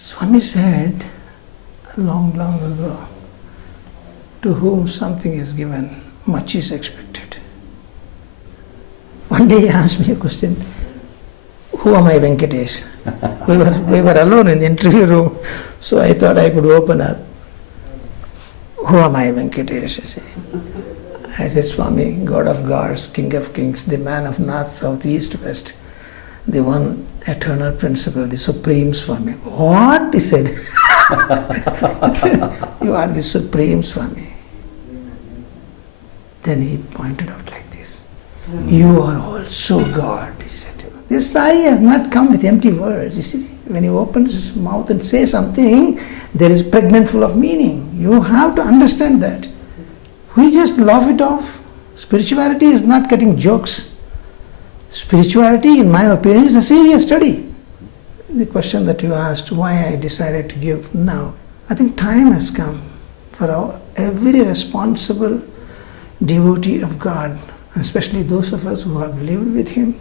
Swami said long, long ago, to whom something is given, much is expected. One day he asked me a question, who am I, Venkatesh? we were alone in the interview room, so I thought I could open up. Who am I, Venkatesh? I said, Swami, God of gods, King of kings, the man of north, south, east, west, the one eternal principle, the supreme Swami. What? He said. You are the supreme Swami. Then he pointed out like this. You are also God, he said. This Sai has not come with empty words. You see, when he opens his mouth and says something, there is pregnant full of meaning. You have to understand that. We just laugh it off. Spirituality is not cutting jokes. Spirituality, in my opinion, is a serious study. The question that you asked, why I decided to give now, I think time has come for every responsible devotee of God, especially those of us who have lived with Him,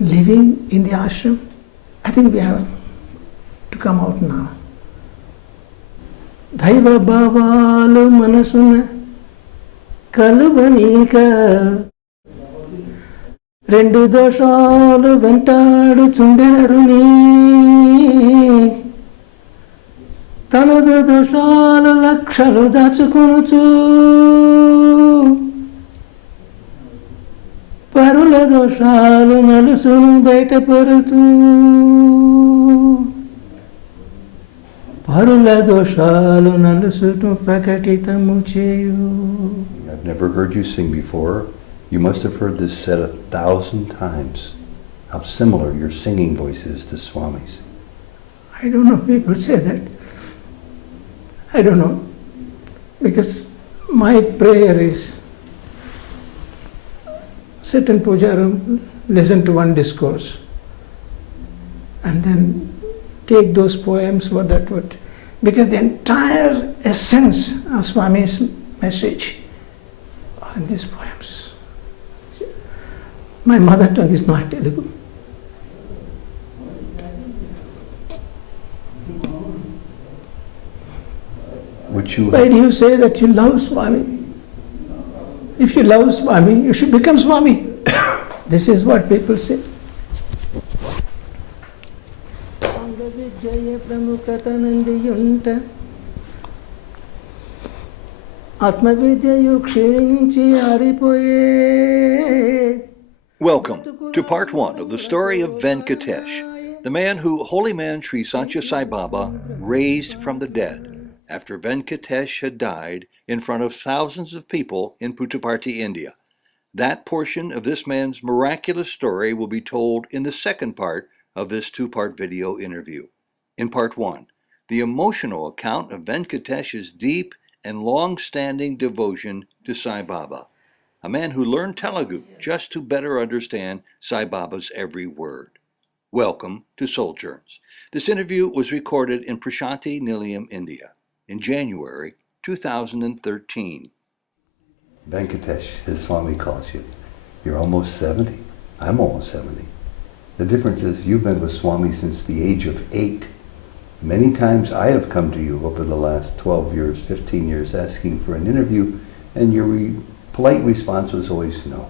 living in the ashram. I think we have to come out now. Daiva bhavalu manasuna kalubanika rendu doshalu ventadu chundenaruni tanadu doshalu lakshalu dachukunuchu parula doshalu nalusunu baita parutu parula doshalu nalusunu prakatitamu cheyu. I've never heard you sing before. You must have heard this said 1,000 times, how similar your singing voice is to Swami's. I don't know, people say that. I don't know, because my prayer is sit in puja room, listen to one discourse, and then take those poems, because the entire essence of Swami's message are in these poems. My mother tongue is not Telegu. Why do you say that you love Swami? If you love Swami, you should become Swami. This is what people say. Welcome to part 1 of the story of Venkatesh, the man who holy man Sri Satya Sai Baba raised from the dead after Venkatesh had died in front of thousands of people in Puttaparthi, India. That portion of this man's miraculous story will be told in the second part of this 2-part video interview. In part 1, the emotional account of Venkatesh's deep and long-standing devotion to Sai Baba, a man who learned Telegu just to better understand Sai Baba's every word. Welcome to Souljourns. This interview was recorded in Prashanti Nilayam, India, in January 2013. Venkatesh, as Swami calls you, you're almost 70. I'm almost 70. The difference is you've been with Swami since the age of 8. Many times I have come to you over the last 12 years, 15 years, asking for an interview, and your polite response was always no.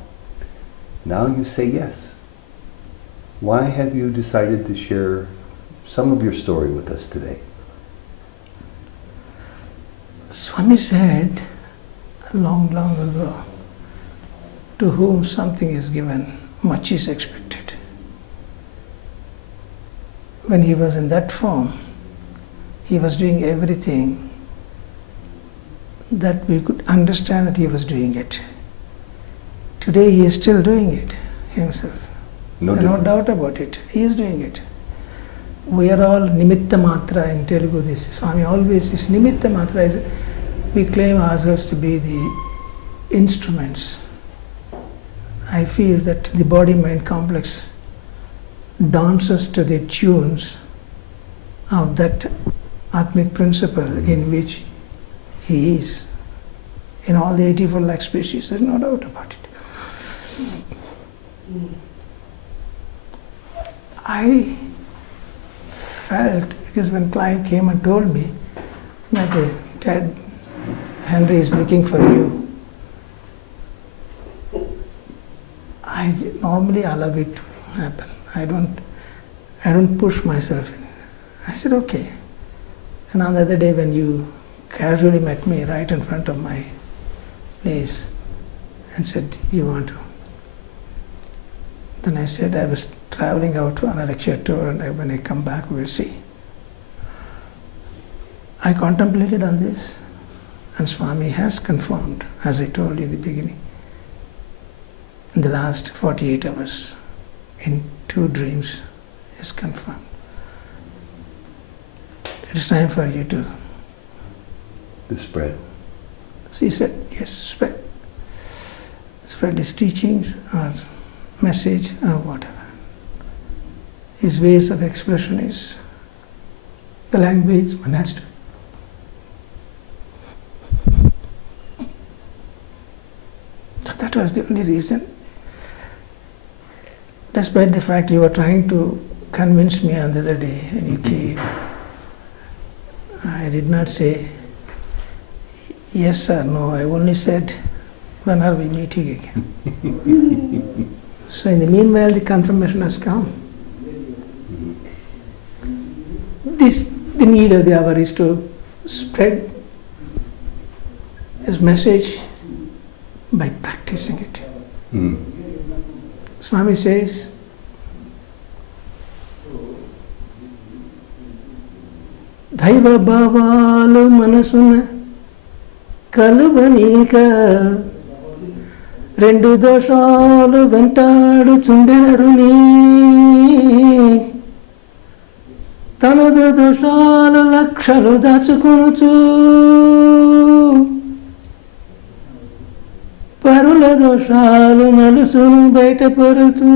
Now you say yes. Why have you decided to share some of your story with us today? Swami said long, long ago, to whom something is given, much is expected. When he was in that form, he was doing everything that we could understand that he was doing it. Today he is still doing it himself. No doubt about it. He is doing it. We are all nimitta matra in Telegu. This Swami always is nimitta matra. We claim ourselves to be the instruments. I feel that the body-mind complex dances to the tunes of that Atmic principle in which he is. In all the 84 lakh species, there is no doubt about it. I felt, because when Clive came and told me that Ted Henry is looking for you, I normally allow it to happen. I don't push myself in. I said, okay. And on the other day when you casually met me right in front of my place and said, you want to? Then I said, I was traveling out on a lecture tour, and when I come back, we'll see. I contemplated on this, and Swami has confirmed, as I told you in the beginning, in the last 48 hours, in 2 dreams, is confirmed. It is time for you to spread. So he said, yes, spread. Spread his teachings or message or whatever. His ways of expression is the language one has to. So that was the only reason. Despite the fact you were trying to convince me on the other day and you came, I did not say yes or no. I only said, when are we meeting again? So in the meanwhile, the confirmation has come. The need of the hour is to spread his message by practicing it. Swami says, Daiva bhavalu manasuna kalubanika rendu doshalu ventadu chundenaruni tanadu doshalu lakshalu dachukunuchu పరుల దోషాలు నలుసును బయటపరుతూ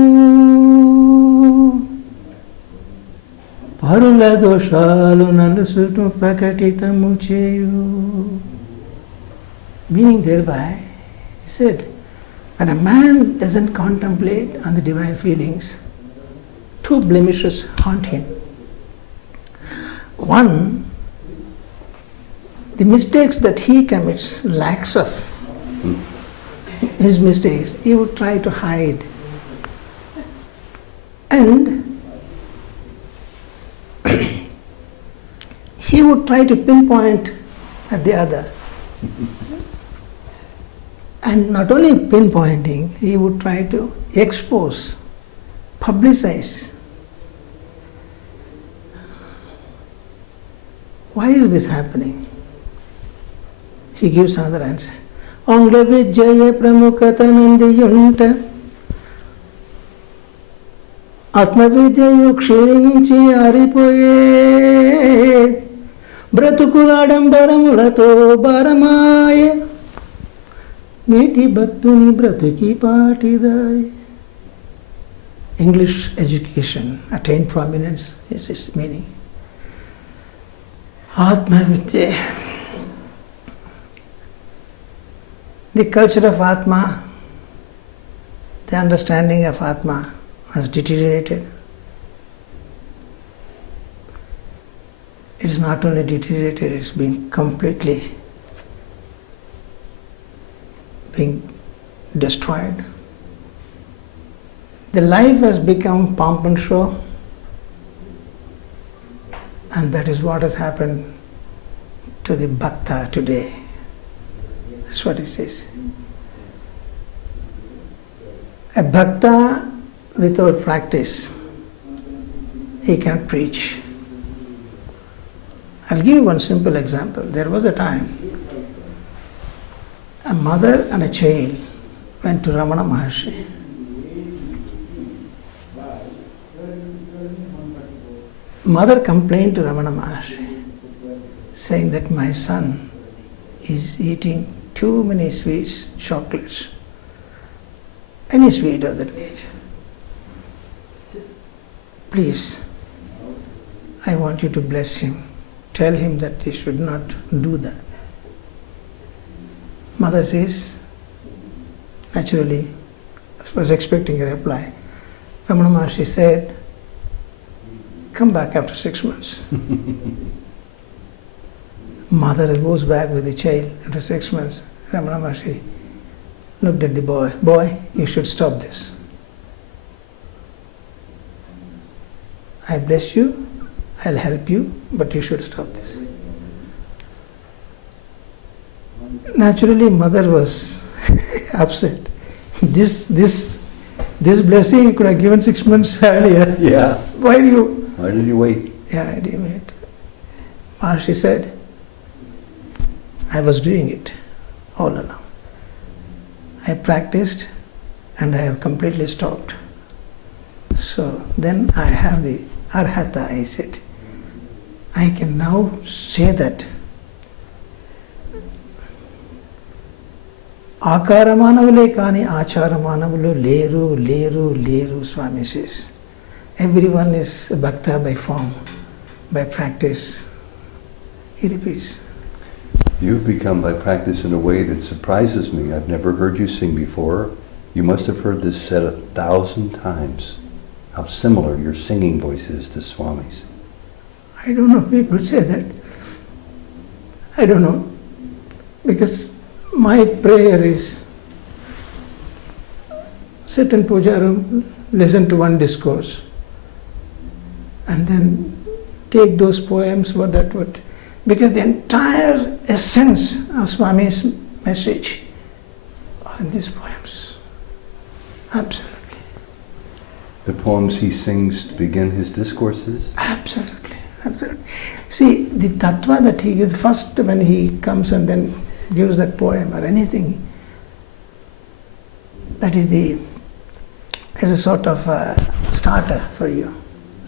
పరుల దోషాలు నలుసును ప్రకటితము చేయు. Meaning thereby, he said, when a man doesn't contemplate on the divine feelings, 2 blemishes haunt him. One, the mistakes that he commits, lacks of his mistakes, he would try to hide. And he would try to pinpoint at the other. And not only pinpointing, he would try to expose, publicize. Why is this happening? He gives another answer. Angla Vijaya Pramukhatanandiyunta Atma Vidyayu క్షీణించి ఆరిపోయే బ్రతుకులాడంబరములతో భారమాయే నేటి భక్తుని బ్రతుకి పాటిదాయ్. English education attained prominence is its meaning. Atma Vidya. The culture of Atma, the understanding of Atma has deteriorated. It is not only deteriorated, it is being completely being destroyed. The life has become pomp and show, and that is what has happened to the bhakta today. That's what he says. A bhakta without practice, he can't preach. I'll give you one simple example. There was a time a mother and a child went to Ramana Maharshi. Mother complained to Ramana Maharshi, saying that my son is eating too many sweets, chocolates, any sweet of that nature. Please, I want you to bless him. Tell him that he should not do that. Mother says, naturally, was expecting a reply. Ramana Maharshi said, come back after 6 months. Mother goes back with the child after 6 months. Ramana Maharshi looked at the boy. Boy, you should stop this. I bless you, I'll help you, but you should stop this. Naturally, mother was upset. This blessing you could have given 6 months earlier. Yeah. Why did you wait? Yeah, I did wait. Maharshi said, I was doing it all along. I practiced and I have completely stopped. So then I have the arhata, I said. I can now say that Akaramanavule kani acharamavanavulu leru, Swami says. Everyone is a bhakta by form, by practice. He repeats. You've become by practice in a way that surprises me. I've never heard you sing before. You must have heard this said 1,000 times. How similar your singing voice is to Swami's. I don't know, people say that. I don't know. Because my prayer is sit in puja room, listen to one discourse, and then take those poems, because the entire essence of Swami's message are in these poems. Absolutely. The poems he sings to begin his discourses? Absolutely. See, the tattva that he gives first when he comes and then gives that poem or anything, that is a sort of a starter for you.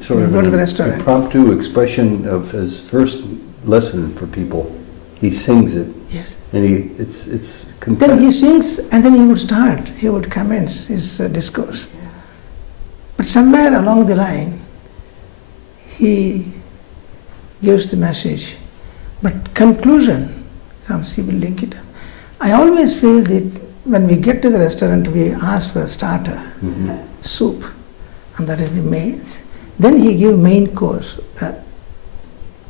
So you go to the restaurant. Impromptu expression of his first lesson for people. He sings it. Yes. And it's Then he sings and then he would start. He would commence his discourse. But somewhere along the line, he gives the message. But conclusion comes, he will link it up. I always feel that when we get to the restaurant, we ask for a starter, soup, and that is the main. Then he gives main course,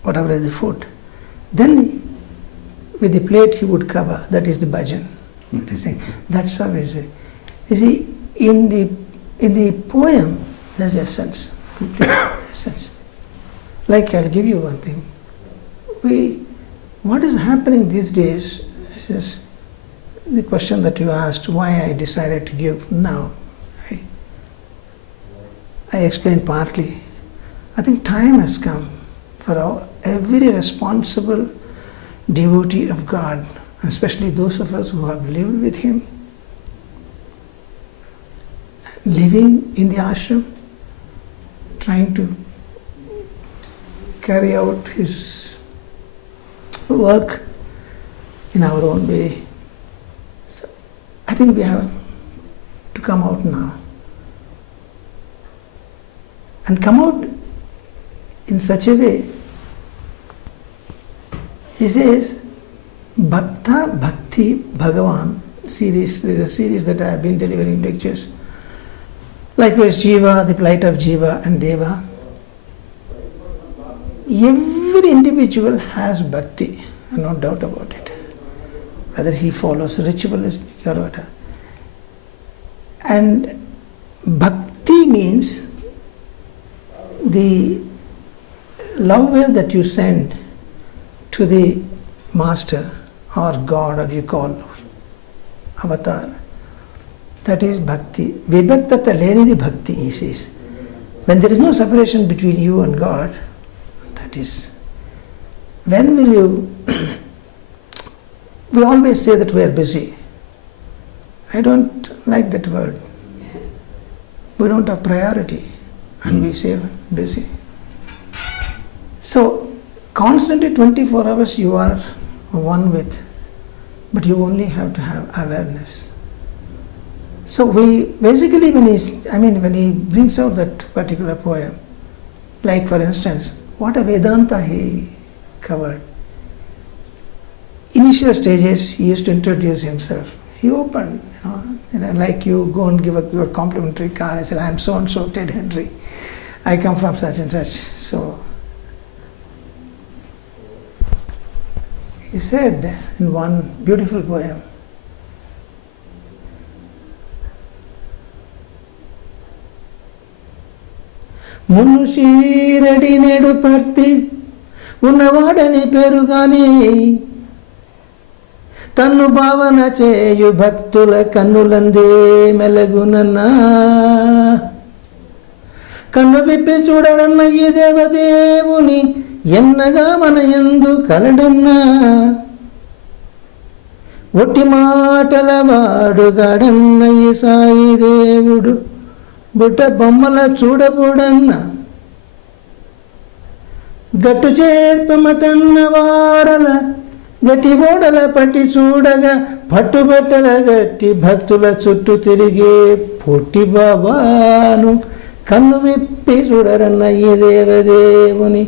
whatever is the food. Then with the plate he would cover, that is the bhajan. That's how it is. You see, in the poem, there's essence, complete essence. Like, I'll give you one thing. What is happening these days is the question that you asked, why I decided to give now. I explained partly. I think time has come for every responsible devotee of God, especially those of us who have lived with Him, living in the ashram, trying to carry out His work in our own way. So I think we have to come out now. And come out in such a way. He says, Bhakta Bhakti Bhagavan series, there is a series that I have been delivering lectures. Likewise, Jiva, the plight of Jiva and Deva. Every individual has bhakti, no doubt about it. Whether he follows ritualistic or whatever. And bhakti means the love wave that you send to the master or God, or you call avatar, that is bhakti. Vibhaktata lenidi bhakti, he says. When there is no separation between you and God, that is. When will you... We always say that we are busy. I don't like that word. We don't have priority. And we say busy. So, constantly 24 hours you are one with, but you only have to have awareness. So basically when he brings out that particular poem, like for instance, what a Vedanta he covered. Initial stages he used to introduce himself. He opened, like you go and give your complimentary card. I said, I am so and so Ted Henry. I come from such and such. So he said in one beautiful poem, మున్ను శీరడి నేడు పర్తి ఉన్నవాడని పేరు గాని తన్ను భావన చేయు భక్తుల కన్నులందే మెలగునన్నా కన్ను విప్పి చూడరన్న ఈ దేవదేవుని ఎన్నగా మన యందు కలడన్నా ఒట్టి మాటల వాడుగాడన్న ఈ సాయి దేవుడు బుట్ట బొమ్మల చూడబోడన్న గట్టు చేర్పమటన్న వారల గట్టి గోడల పట్టి చూడగా పట్టుబట్టల గట్టి భక్తుల చుట్టూ తిరిగే పొట్టి బాబాను కన్ను విప్పి చూడరన్న ఈ దేవదేవుని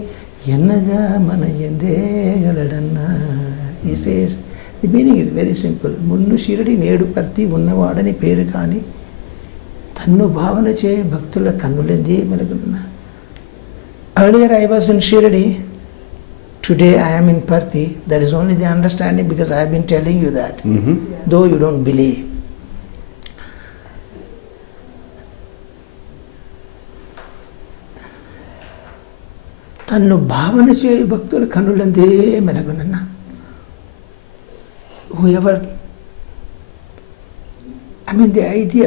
ఎన్నగా మన ఎందేగలడన్నా. He says the meaning is very simple. మున్ను షిరడి నేడు పర్తి ఉన్నవాడని పేరు కానీ తన్ను భావన చే భక్తుల కన్నులెందే మెలగున్నా. Earlier I was in Shirdi, today I am in Parthi. That is only the understanding because I have been telling you that, though you don't believe. తన్ను భావన చే భక్తుల కన్నులందే మెలగునన్నా. Whoever, I mean the idea,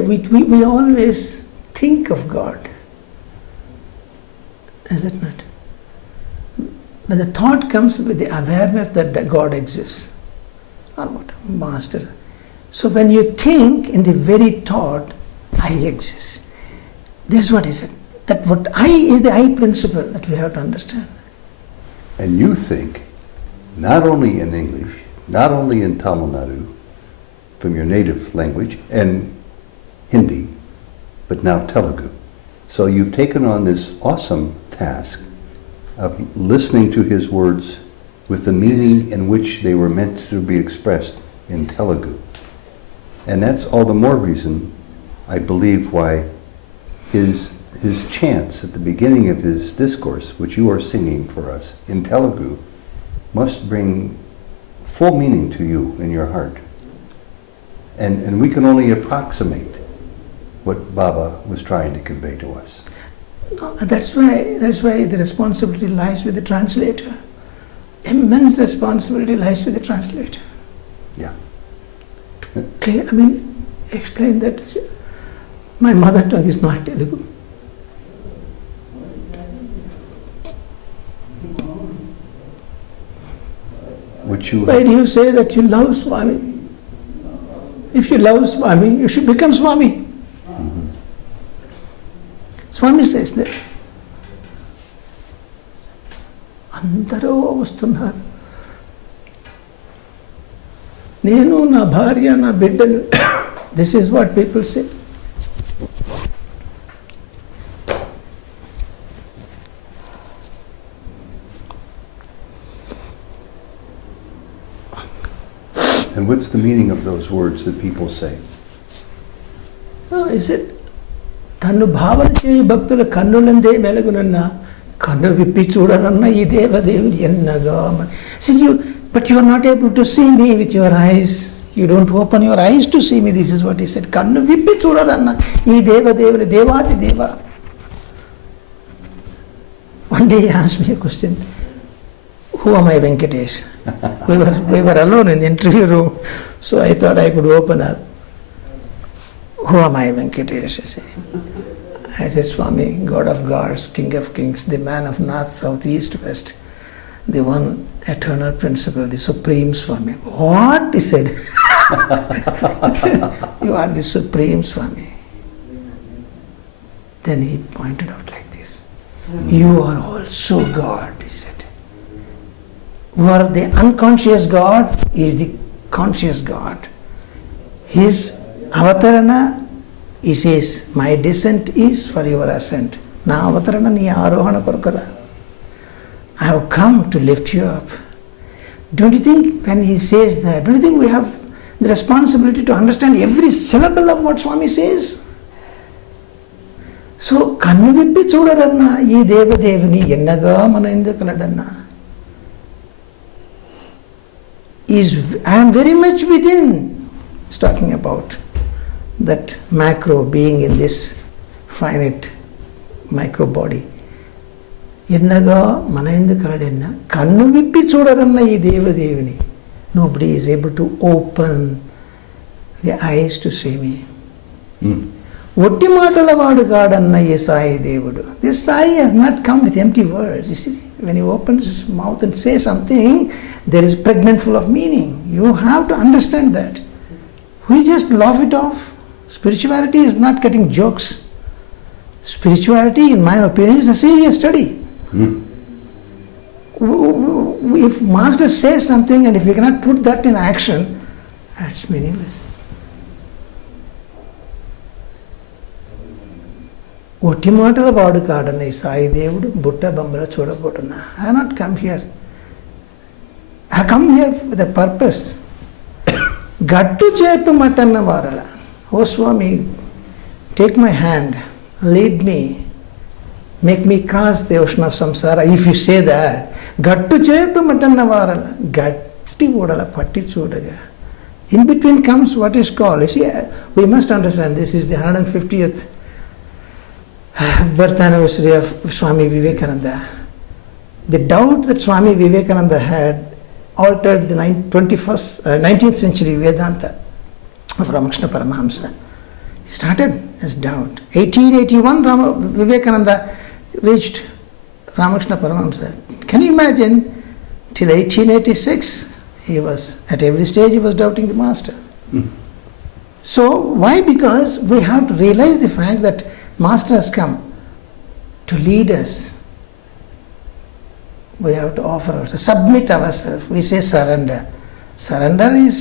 we always think of God. Is it not? But the thought comes with the awareness that God exists. Or what? Master. So when you think in the very thought, I exist. This is what he said. That what I is the I principle that we have to understand. And you think, not only in English, not only in Tamil Nadu, from your native language, and Hindi, but now Telegu. So you've taken on this awesome task of listening to his words with the meaning in which they were meant to be expressed in Telegu. And that's all the more reason, I believe, why his chants at the beginning of his discourse, which you are singing for us in Telegu, must bring full meaning to you in your heart. And we can only approximate what Baba was trying to convey to us. No, that's why the responsibility lies with the translator. Immense responsibility lies with the translator. Yeah. I mean, explain that. My mother tongue is not Telugu. Why do you say that you love Swami? If you love Swami, you should become Swami. Swami says that. అందరూ వస్తున్నారు, నేను నా భార్య నా బిడ్డలు. This is what people say. And what's the meaning of those words that people say? Oh, is it? తన్ను భావన చేయి భక్తుల కన్నులందే మెలగునన్నా కన్ను విప్పి చూడనన్నా ఈ దేవదేవుని ఎన్నగా. See you, but you are not able to see me with your eyes. You don't open your eyes to see me. This is what he said. కన్ను విప్పి చూడనన్నా ఈ దేవదేవుని దేవాది దేవ. One day he asked me a question. Who am I, Venkatesh? We were alone in the interview room, so I thought I could open up. Who am I, Venkatesh? I said, Swami, God of gods, King of kings, the man of north, south, east, west, the one eternal principle, the supreme Swami. What? He said. You are the supreme Swami. Then he pointed out like this. You are also God, he said. Who are the unconscious God is the conscious God. His avatarana, he says, my descent is for your ascent. Na avatarana ni arohana korkara. I have come to lift you up. Don't you think when he says that, don't you think we have the responsibility to understand every syllable of what Swami says? So కన్ను విప్పి చూడరన్నా ఈ దేవదేవుని ఎన్నగా మన ఎందుకలడన్నా I am very much within. It's talking about that macro being in this finite micro body. ఎన్నగా మన ఎందుకలడన్నా కన్ను విప్పి చూడరన్న ఈ దేవదేవుని. Nobody is able to open the eyes to see me. ఒట్టి మాటల వాడు కాడన్న ఈ సాయి దేవుడు. This Sai has not come with empty words. You see, when he opens his mouth and says something, there is pregnant full of meaning. You have to understand that. We just laugh it off. Spirituality is not cutting jokes. Spirituality, in my opinion, is a serious study. If Master says something and if we cannot put that in action, that's meaningless. ఒట్టి మాటల వాడు కాడన్న ఈ సాయి దేవుడు బుట్ట బొమ్మలో చూడబోతున్నా. I not come here. I come here with a purpose. గట్టు చేర్పమటన్న వారల. ఓ స్వామి, take my hand, lead me, make me cross the ocean of samsara. If you say that, గట్టు చేర్పమటన్న వారల గట్టి ఊడల పట్టి చూడగా. In between comes what is called. See, we must understand this is the 150th birth anniversary of Swami Vivekananda. The doubt that Swami Vivekananda had altered the 19th century Vedanta of Ramakrishna Paramahamsa. He started as doubt. 1881 Vivekananda reached Ramakrishna Paramahamsa. Can you imagine? Till 1886 he was, at every stage he was doubting the master. So why? Because we have to realize the fact that Master has come to lead us. We have to offer ourselves, submit ourselves. We say surrender. Surrender is,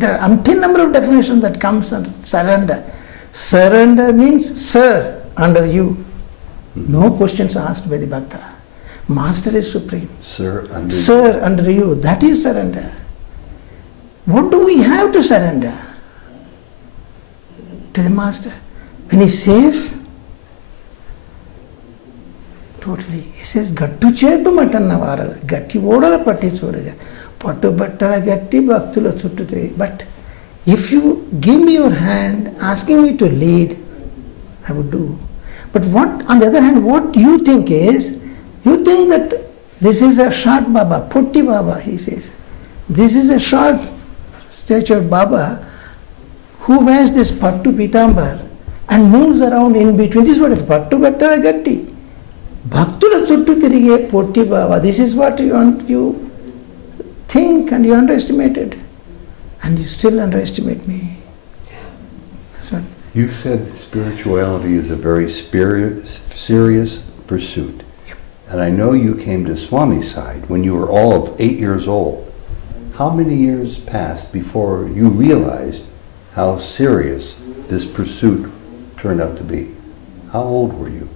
there are umpteen number of definitions that comes under surrender. Surrender means, sir, under you. No questions asked by the Bhakta. Master is supreme. Sir, under you. That is surrender. What do we have to surrender to the Master? When he says, totally, he says, Gattu chepu matanna varala, gatti odala patti chodaga, pattu battala gatti bhaktula chuttute. But if you give me your hand, asking me to lead, I would do. But what, on the other hand, what you think is, you think that this is a short Baba, Putti Baba, he says. This is a short statured Baba who wears this pattu pitambar and moves around in between. This is what is pattu battala gatti. Bhaktula chuttu tirige potti Baba. This is what you think, and you underestimate it. And you still underestimate me. So, you said spirituality is a very serious pursuit. Yep. And I know you came to Swami's side when you were all of 8 years old. How many years passed before you realized how serious this pursuit turned out to be? How old were you?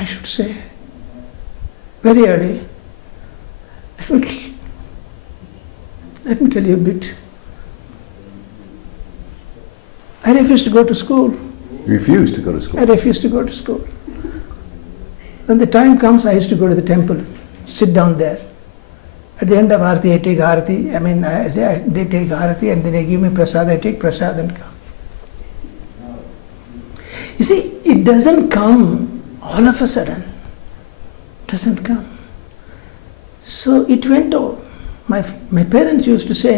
I should say very early. Let me tell you a bit. I refused to go to school. You refused to go to school? I refused to go to school. When the time comes, I used to go to the temple, sit down there. At the end of Aarti, I take Aarti. They take Aarti and then they give me prasad. I take prasad and come. You see, it doesn't come all of a sudden. It doesn't come. So it went on. My parents used to say,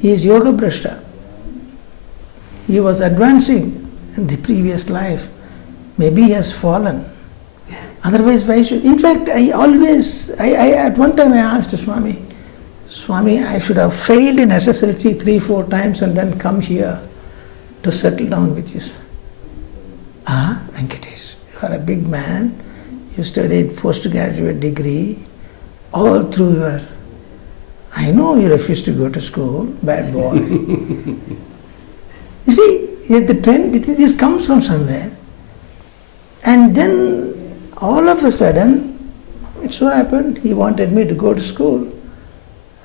he is yoga brashta. He was advancing in the previous life. Maybe he has fallen. Otherwise, why should... In fact, at one time I asked Swami, I should have failed in SSLC 3-4 times and then come here to settle down with you. Venkatesh, you are a big man. You studied postgraduate degree. All through your... I know you refused to go to school, bad boy. You see, the trend, this comes from somewhere. And then all of a sudden, it so happened, he wanted me to go to school.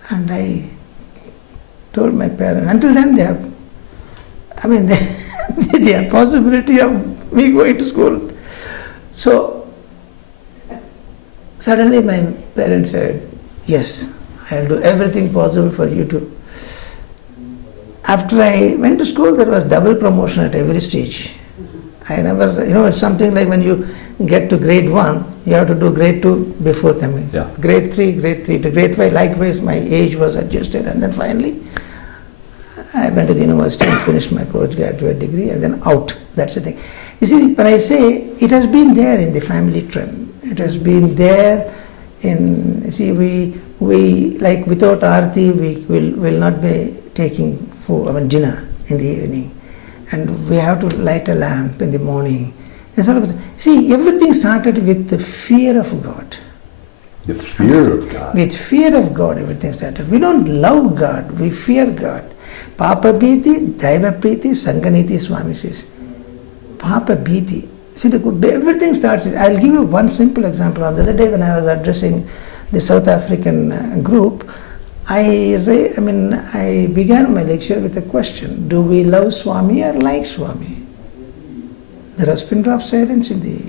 And I told my parents, until then I mean, the possibility of me going to school. So, suddenly my parents said, yes, I'll do everything possible for you to. After I went to school, there was double promotion at every stage. I never, it's something like when you get to grade 1, you have to do grade 2 before coming. Yeah. Grade 3 to grade 5, likewise my age was adjusted, and then finally I went to the university and finished my postgraduate degree and then out. That's the thing. You see, when I say it has been there in the family trend, it has been there in, we like without Aarti, we will not be taking food, dinner in the evening. And we have to light a lamp in the morning. And sort of, see, everything started with the fear of God. The fear of God. With fear of God, everything started. We don't love God, we fear God. Papa Bhiti, Daiva Priti, Sanganiti, Swami says. Papa Bhiti. See, everything starts. I'll give you one simple example. On the other day when I was addressing the South African group, I began my lecture with a question: do we love Swami or like Swami? There was pin drop silence in the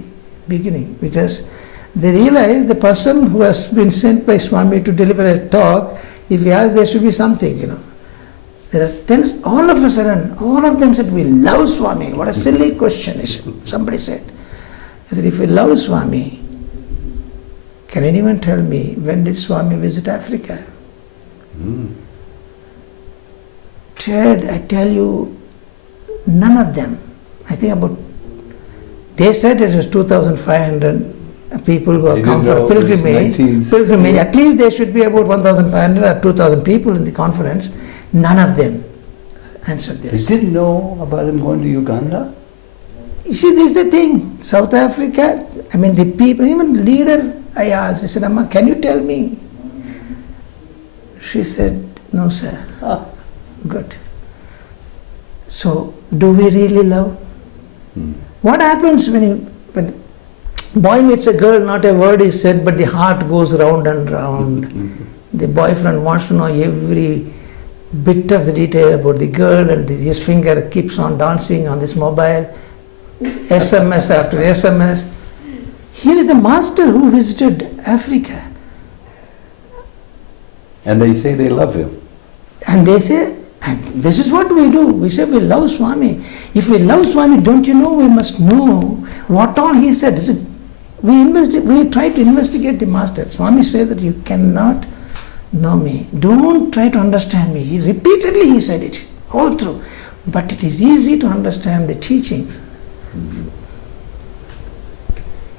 beginning because they realized the person who has been sent by Swami to deliver a talk, if he asks, there should be something, There are tens, all of a sudden, all of them said, we love Swami. What a silly question, somebody said. I said, if we love Swami, can anyone tell me when did Swami visit Africa? Ted, I tell you, none of them. I think they said it was 2,500 people who have come for a pilgrimage. At least there should be about 1,500 or 2,000 people in the conference. None of them answered this. They didn't know about him going to Uganda? You see, this is the thing. South Africa, the people, even the leader, I asked, I said, Amma, can you tell me? She said, no, sir. Good. So, do we really love? What happens when boy meets a girl, not a word is said, but the heart goes round and round. The boyfriend wants to know every bit of the detail about the girl, and his finger keeps on dancing on this mobile, SMS after SMS. Here is the master who visited Africa. And they say they love him. And they say, and this is what we do. We say we love Swami. If we love Swami, don't you know we must know what all he said. We try to investigate the master. Swami said that you cannot know me. Don't try to understand me. Repeatedly he said it, all through. But it is easy to understand the teachings.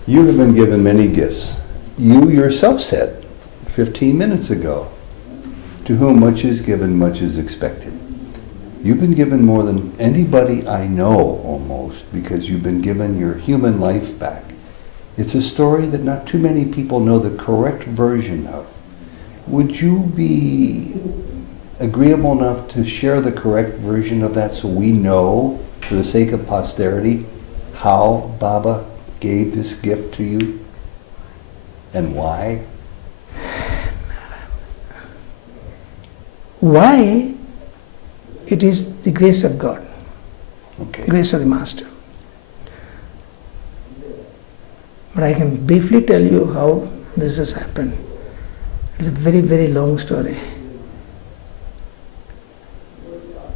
You have been given many gifts. You yourself said 15 minutes ago, to whom much is given, much is expected. You've been given more than anybody I know almost, because you've been given your human life back. It's a story that not too many people know the correct version of. Would you be agreeable enough to share the correct version of that so we know, for the sake of posterity, how Baba gave this gift to you and why? Why? It is the grace of God, Okay. grace of the Master. But I can briefly tell you how this has happened. It's a very, very long story.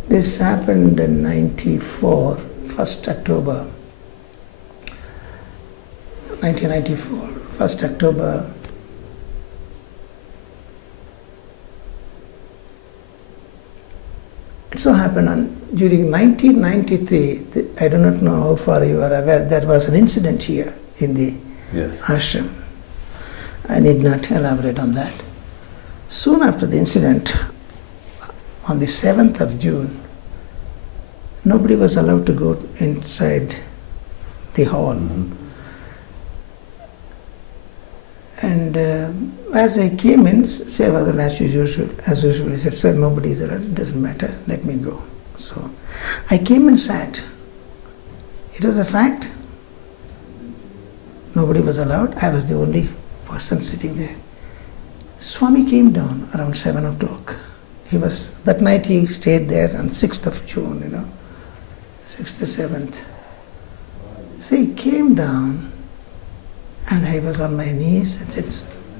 This happened in 94, 1st October, 1994, 1st October. It so happened during 1993, I do not know how far you are aware, there was an incident here in the ashram. I need not elaborate on that. Soon after the incident, on the 7th of June, nobody was allowed to go inside the hall. Mm-hmm. And as I came in, Sevadhan as usual, he said, sir, nobody is allowed, it doesn't matter, let me go. So I came and sat. It was a fact. Nobody was allowed. I was the only person sitting there. Swami came down around 7 o'clock. That night he stayed there on 6th of June, 6th, 7th. So he came down and I was on my knees and said,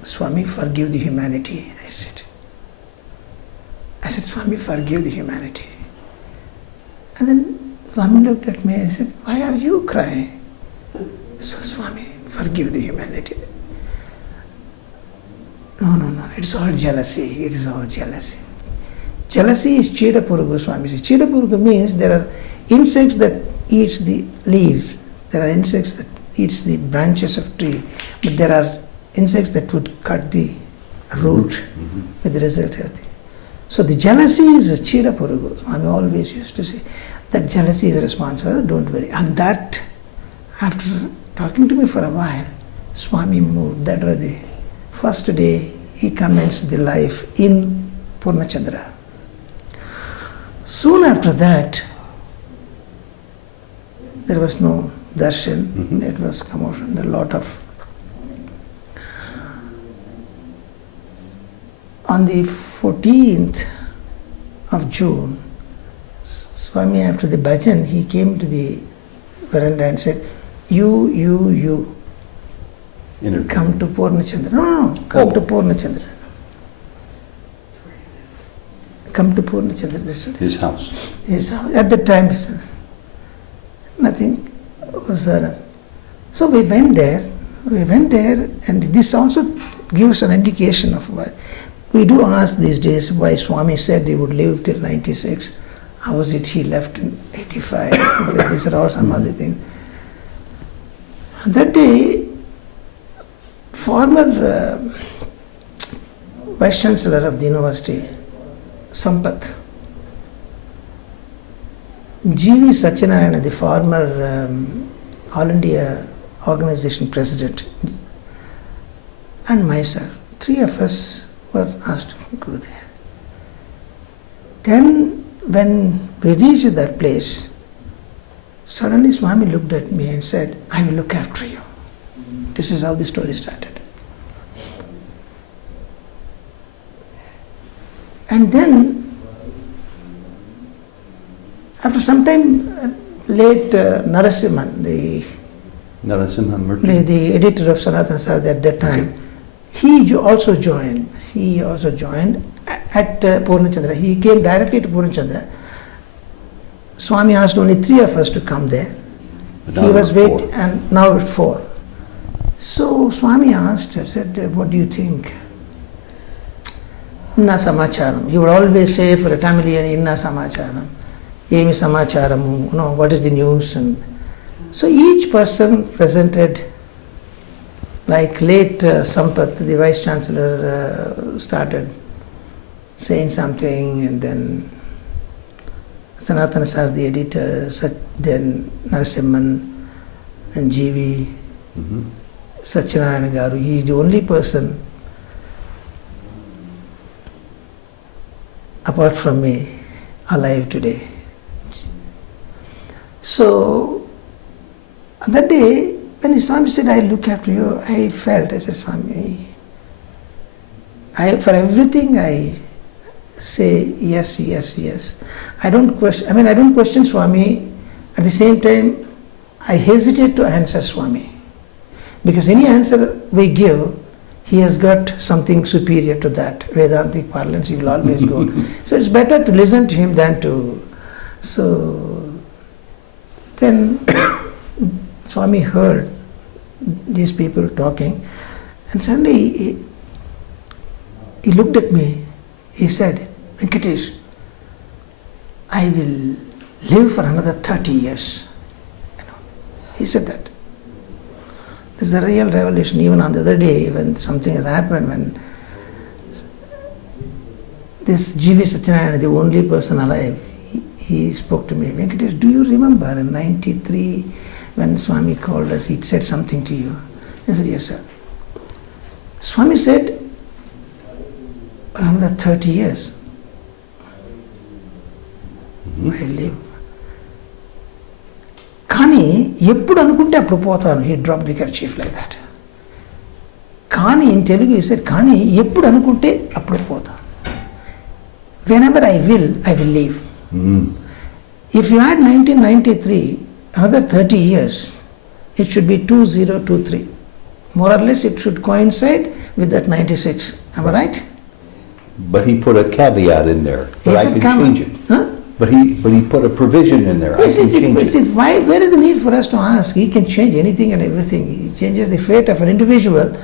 Swami, forgive the humanity. I said, Swami, forgive the humanity. And then Swami looked at me and said, why are you crying? So Swami, forgive the humanity. No, it's all jealousy. It is all jealousy. Jealousy is Cheda Purugu, Swami says. Cheda Purugu means there are insects that eats the leaves. There are insects that eats the branches of tree. But there are insects that would cut the root with the result of the. So the jealousy is a Cheda Purugu. Swami always used to say that jealousy is responsible, don't worry. And that, after talking to me for a while, Swami moved. That was the first day he commenced the life in Purnachandra. Soon after that, there was no darshan, it was commotion, a lot of. On the 14th of June, Swami, after the bhajan, he came to the veranda and said, you come to Purnachandra. No, come to Purnachandra. Come to Purnachandra. That's what His house. His house. At that time, nothing was there. So we went there, and this also gives an indication of why. We do ask these days why Swami said he would live till 96. How was it he left in 85? These are all some other things. That day, former Vice Chancellor of the university, Sampath, G.V. Satyanarayana, the former All India Organization President, and myself, three of us were asked to go there. Then when we reached that place, suddenly Swami looked at me and said, I will look after you. This is how the story started. And then, after some time, late Narasimhan, the editor of Sanatana Sarada at that time, he also joined. He also joined at Purnachandra. He came directly to Purnachandra. Swami asked only three of us to come there. He was waiting, and now it's 4. So Swami asked, I said, what do you think? Inna samacharam. He would always say for a Tamilian, Inna samacharam. Emi samacharam, what is the news? And so each person presented, like late Sampath, the Vice Chancellor, started saying something, and then Sanatana Sar, the editor, then Narasimhan, and G.V. Satyanarayana Garu. He is the only person, apart from me, alive today. So, on that day, when Swami said, I look after you, I said, Swami, for everything I say yes, yes, yes. I don't question Swami. At the same time, I hesitate to answer Swami. Because any answer we give, he has got something superior to that. Vedantic parlance, he will always go. So it's better to listen to him than to. So then Swami heard these people talking, and suddenly he looked at me. He said, Venkatesh, I will live for another 30 years. He said that. This is a real revelation. Even on the other day, when something has happened, when this G.V. Satyanarayana, the only person alive, he spoke to me, Venkatesh, do you remember in 93 when Swami called us, he said something to you? I said, yes, sir. Swami said, another 30 years, I live. కానీ ఎప్పుడు అనుకుంటే అప్పుడు పోతాను. He dropped the kerchief like that. కానీ in Telegu he said, కానీ ఎప్పుడు అనుకుంటే అప్పుడు పోతాను. Whenever I will leave. If you add 1993, another 30 years, it should be 2023. More or less it should coincide with that 96. Am I right? But he put a caveat in there, but Yes, I it can come- change it. Huh? But he put a provision in there, I Yes, can change it. where is the need for us to ask? He can change anything and everything. He changes the fate of an individual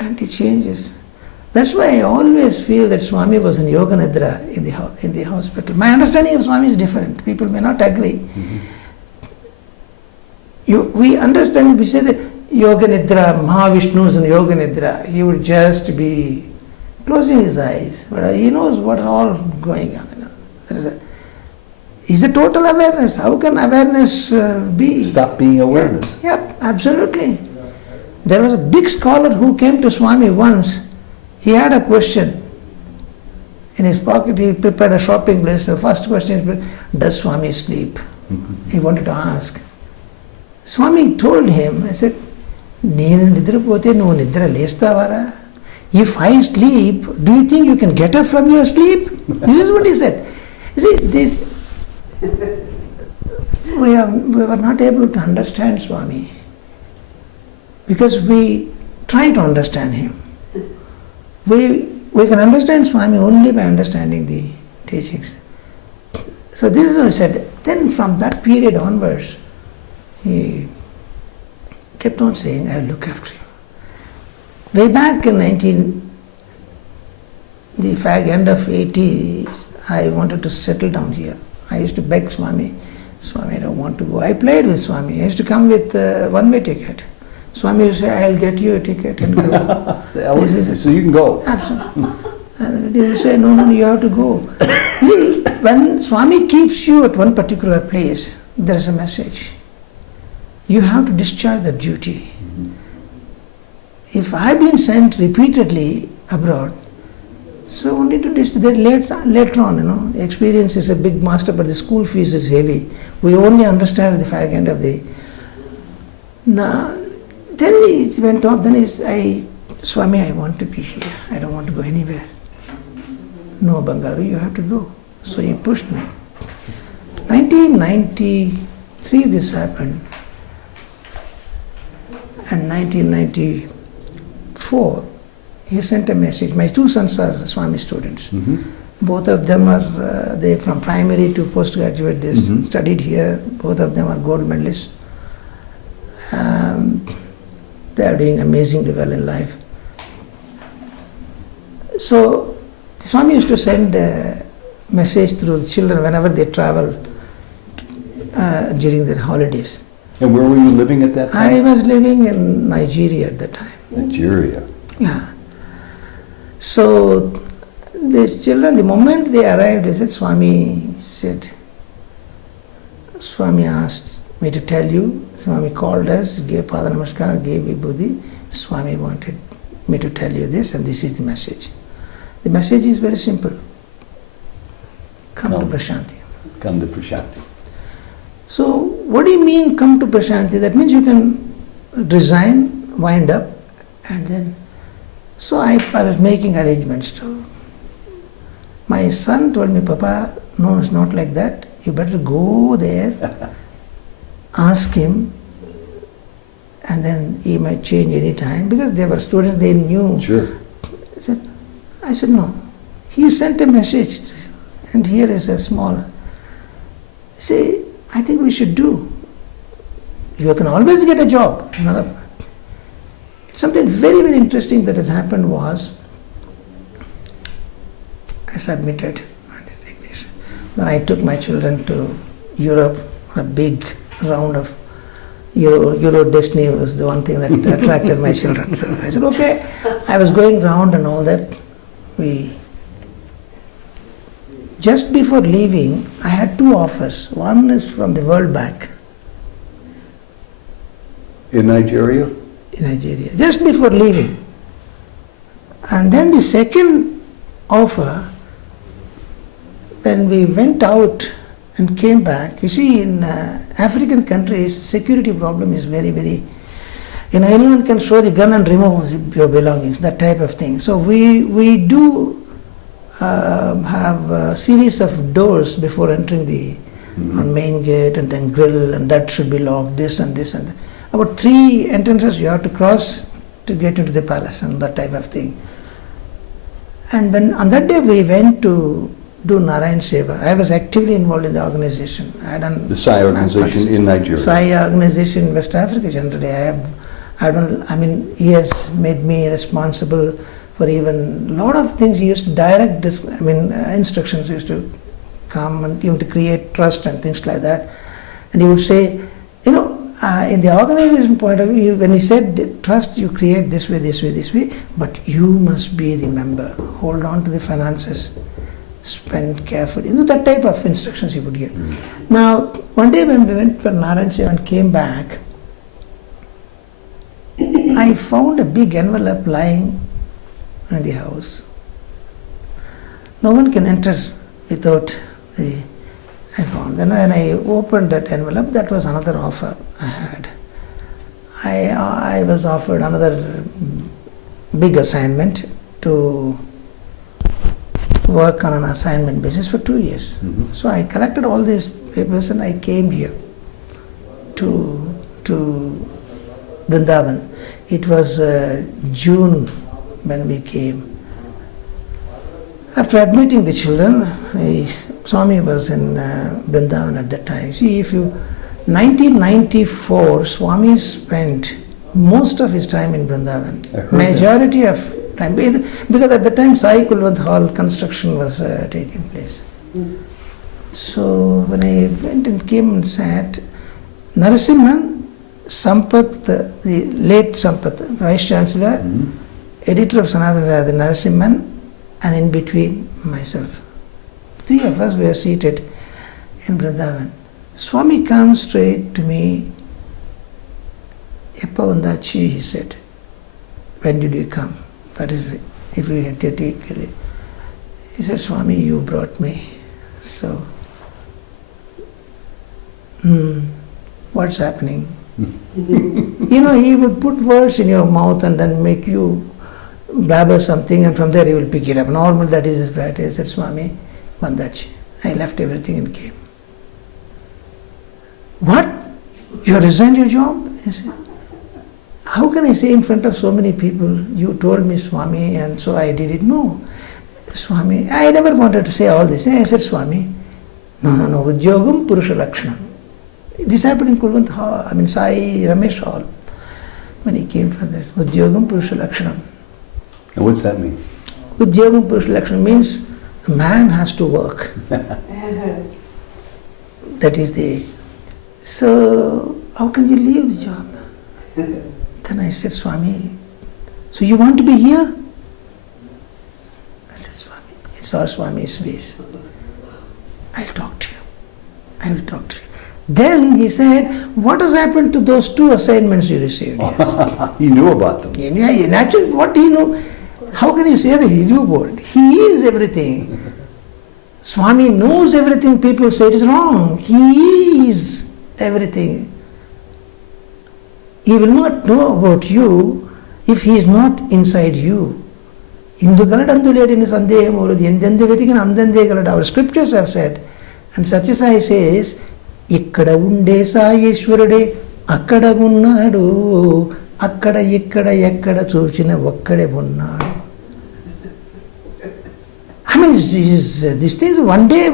and he changes. That's why I always feel that Swami was in Yoga Nidra in the hospital. My understanding of Swami is different. People may not agree. We understand, we say that Yoga Nidra, Mahavishnu is in Yoga Nidra. He would just be closing his eyes, but he knows what is all going on. Is a total awareness. How can awareness be? Stop being awareness. Yep, absolutely. There was a big scholar who came to Swami once. He had a question. In his pocket he prepared a shopping list. The first question is, does Swami sleep? He wanted to ask. Swami told him, I said, Nenu nidra pote nu nidra lestavara. If I sleep, do you think you can get up from your sleep? This is what he said. You see, we were not able to understand Swami because we try to understand him. We can understand Swami only by understanding the teachings. So this is what he said. Then from that period onwards, he kept on saying, I'll look after you. Way back in end of 80s, I wanted to settle down here. I used to beg Swami, Swami, I don't want to go. I played with Swami. I used to come with a one-way ticket. Swami used to say, I'll get you a ticket and go. So you can go. Absolutely. And he would say, no, you have to go. See, when Swami keeps you at one particular place, there is a message. You have to discharge that duty. If I've been sent repeatedly abroad, so only to discharge, later on, experience is a big master, but the school fees is heavy. We only understand the fag end of the... Now, then it went off, Swami, I want to be here. I don't want to go anywhere. No, Bangaru, you have to go. So he pushed me. 1993 this happened. And 1994, he sent a message. My two sons are Swami students. Both of them are, they from primary to postgraduate, they studied here. Both of them are gold medalists. They are doing amazingly well in life. So, Swami used to send a message through the children whenever they travel during their holidays. And where were you living at that time? I was living in Nigeria at that time. Nigeria. Yeah. So these children, the moment they arrived, they said, Swami asked me to tell you. Swami called us, gave Pada Namaskar, gave Vibhuti. Swami wanted me to tell you this, and this is the message. The message is very simple. Come to Prashanti. Come to Prashanti. So, what do you mean come to Prashanti? That means you can resign, wind up, and then... So I was making arrangements too. My son told me, Papa, no, it's not like that. You better go there, ask him, and then he might change any time. Because they were students, they knew. Sure. I said, no. He sent a message to you, and here is a small... See, I think we should do. You can always get a job. Something very, very interesting that has happened was, I submitted, then I took my children to Europe, a big round of Euro Destiny was the one thing that attracted my children. So I said, okay. I was going round and all that. Just before leaving, I had two offers. One is from the World Bank. In Nigeria? In Nigeria, just before leaving. And then the second offer, when we went out and came back, you see, in African countries, security problem is very, very, anyone can show the gun and remove your belongings, that type of thing. So we do have a series of doors before entering the on main gate, and then grill, and that should be locked, this and this and that. About 3 entrances you have to cross to get into the palace, and that type of thing. And when on that day we went to do Narayan Seva, I was actively involved in the organization. I had done The Sai organization in Nigeria. Sai organization in West Africa generally. He has made me responsible for even a lot of things. He used to direct instructions used to come, and even to create trust and things like that. And he would say, in the organization point of view, when he said trust, you create this way, this way, this way, but you must be the member. Hold on to the finances. Spend carefully. That type of instructions he would give. Now, one day when we went for Narayan Seva and came back, I found a big envelope lying in the house. No one can enter without I found. Then when I opened that envelope, that was another offer I had. I was offered another big assignment to work on an assignment basis for 2 years. So I collected all these papers and I came here to Vrindavan. It was June when we came. After admitting the children, Swami was in Vrindavan at that time. See, 1994, Swami spent most of his time in Vrindavan. Majority of time, because at the time Sai Kulwant Hall construction was taking place. So when I went and came and sat, Narasimhan, Sampath, the late Sampath, Vice Chancellor, editor of Sanatana, the Narasimhan, and in between myself. 3 of us were seated in Vrindavan. Swami comes straight to me. Eppa vandachi, he said. When did you come? That is, if we had to take it. He said, Swami, you brought me. So, what's happening? He would put words in your mouth and then make you blabber something, and from there he will pick it up. Normal, that is his practice. I said, Swami, vandachi. I left everything and came. What? You resigned your job? He said, how can I say in front of so many people, you told me, Swami, and so I did it? No. Swami, I never wanted to say all this. I said, Swami, no, Udyogam Purusha Lakshanam. This happened in Kulwant Hall, Sai Ramesh Hall, when he came for this. Udyogam Purusha Lakshanam. And what's that mean? Udyogam Purusha Lakshanam means a man has to work. That is the... So, how can you leave the job? Then I said, Swami, so you want to be here? I said, Swami, it's all Swami's ways. I'll talk to you. I will talk to you. Then he said, what has happened to those 2 assignments you received? He knew about them. Yeah, naturally, what he knew? How can you say that he knew about it? He is everything. Swami knows everything. People say it is wrong. He is everything. He will not know about you if he is not inside you. Our scriptures have said, and Satyasai says, ikkada unde Saishwarude, akkada unnadu, akkada ikkada ekkada chuchina okkade unnadu. These things, one day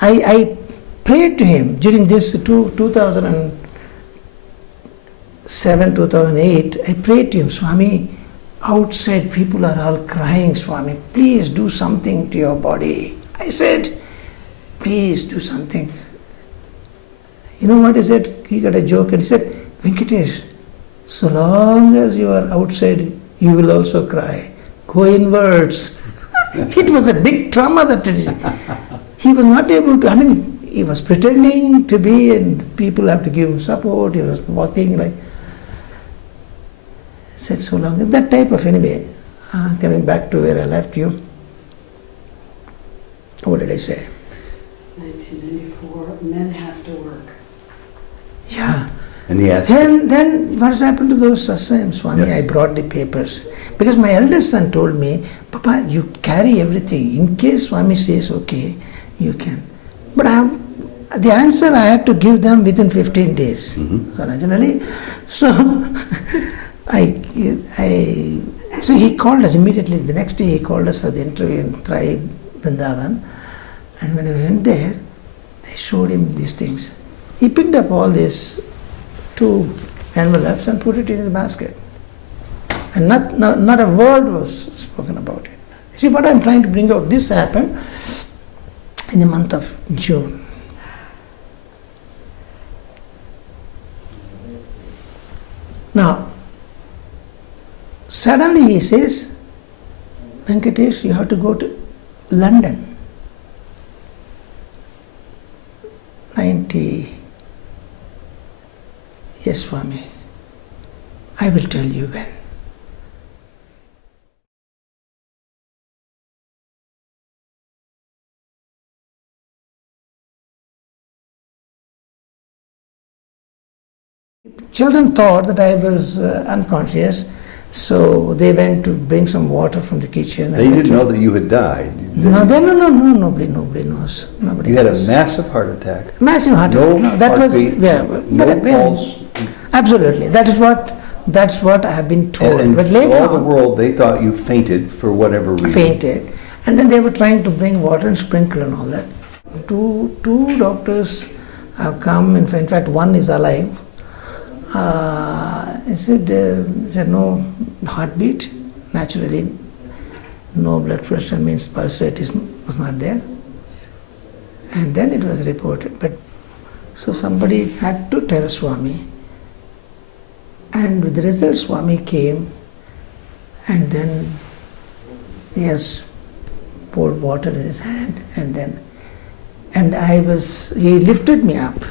I prayed to him during this 2007, 2008, I prayed to him, Swami, outside people are all crying, Swami, please do something to your body. I said, please do something. You know what he said? He got a joke and he said, Venkatesh, so long as you are outside, you will also cry. Go inwards. It was a big trauma that he was not able to, he was pretending to be, and people have to give him support. He was walking like, said so long. That type of, anyway, coming back to where I left you. What did I say? 1994, men have to work. Yeah. And he asked, Then what has happened to those satsang, Swami? Yes. I brought the papers. Because my eldest son told me, Papa, you carry everything. In case Swami says, okay, you can. But the answer I had to give them within 15 days. So originally, so so he called us immediately. The next day he called us for the interview in Tribe Vrindavan. And when we went there, I showed him these things. He picked up all these 2 envelopes and put it in his basket. And not a word was spoken about it. See what I'm trying to bring out, this happened in the month of June. Now, suddenly he says, Venkatesh, you have to go to London. 90. Yes, Swami. I will tell you when. Children thought that I was unconscious, so they went to bring some water from the kitchen. they didn't know that you had died. No, nobody knows. Nobody You had a knows. massive heart attack. Massive heart attack. No No, that was heartbeat, no pulse. Absolutely. That's what I have been told. And but later all the on, world, they thought you fainted for whatever reason. fainted, and then they were trying to bring water and sprinkle and all that. Two doctors have come. In fact, one is alive. He said no heartbeat, naturally no blood pressure, means pulse rate was not there. And then it was reported. But so somebody had to tell Swami. And with the result, Swami came, and then he has poured water in his hand, and he lifted me up.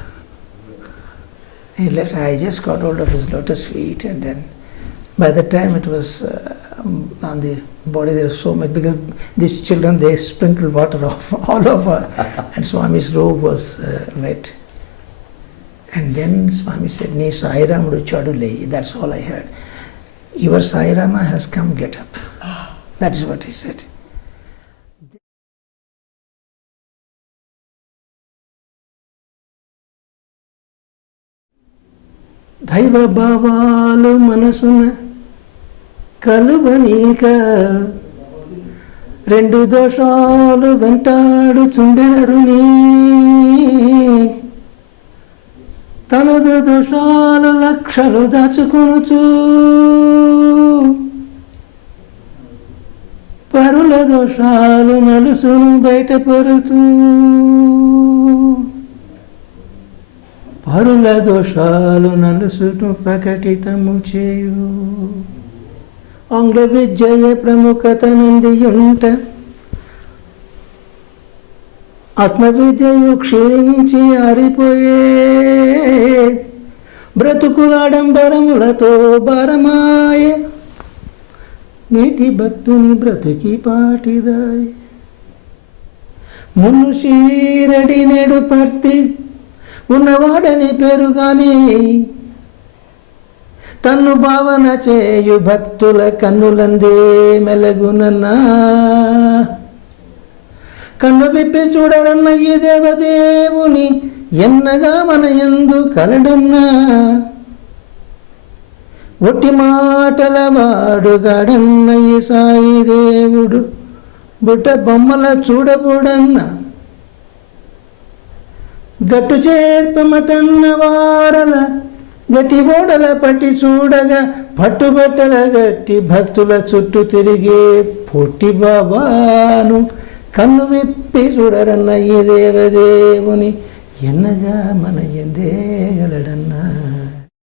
I just got hold of his lotus feet, and then by the time it was on the body, there was so much, because these children, they sprinkled water all over, and Swami's robe was wet. And then Swami said, "Nee Sai Ramudu Chadulei." That's all I heard. "Your Sai Rama has come, get up." That is what he said. దైవ భావాలు మనసున కలువనీక రెండు దోషాలు వెంటాడుచుండెనరుని తనదు దోషాలు లక్షలు దాచుకొనుచు పరుల దోషాలు నలుసును బయటపరుతూ పరుల దోషాలు నలుసును ప్రకటితము చేయు ఆంగ్ల విద్యయ ప్రముఖత నందియుంట ఆత్మవిద్యయు క్షీణించి ఆరిపోయే బ్రతుకులాడంబరములతో భారమాయే నీటి భక్తుని బ్రతుకి పాటిదాయ్ మును శీరడి నేడు పర్తి ఉన్నవాడని పేరు గాని తన్ను భావన చేయు భక్తుల కన్నులందే మెలగునన్నా కన్ను విప్పి చూడరన్న ఈ దేవదేవుని ఎన్నగా మన యందు కలడన్నా ఒట్టి మాటల వాడుగాడన్న ఈ సాయి దేవుడు బుట్ట బొమ్మల చూడబోడన్న గట్టు చేర్పమటన్న వారల గట్టి ఓడల పట్టి చూడగా పట్టుబట్టల గట్టి భక్తుల చుట్టూ తిరిగే పొట్టి బాబాను కన్ను విప్పి చూడరన్న ఈ దేవదేవుని ఎన్నగా మన ఎందేగలడన్నా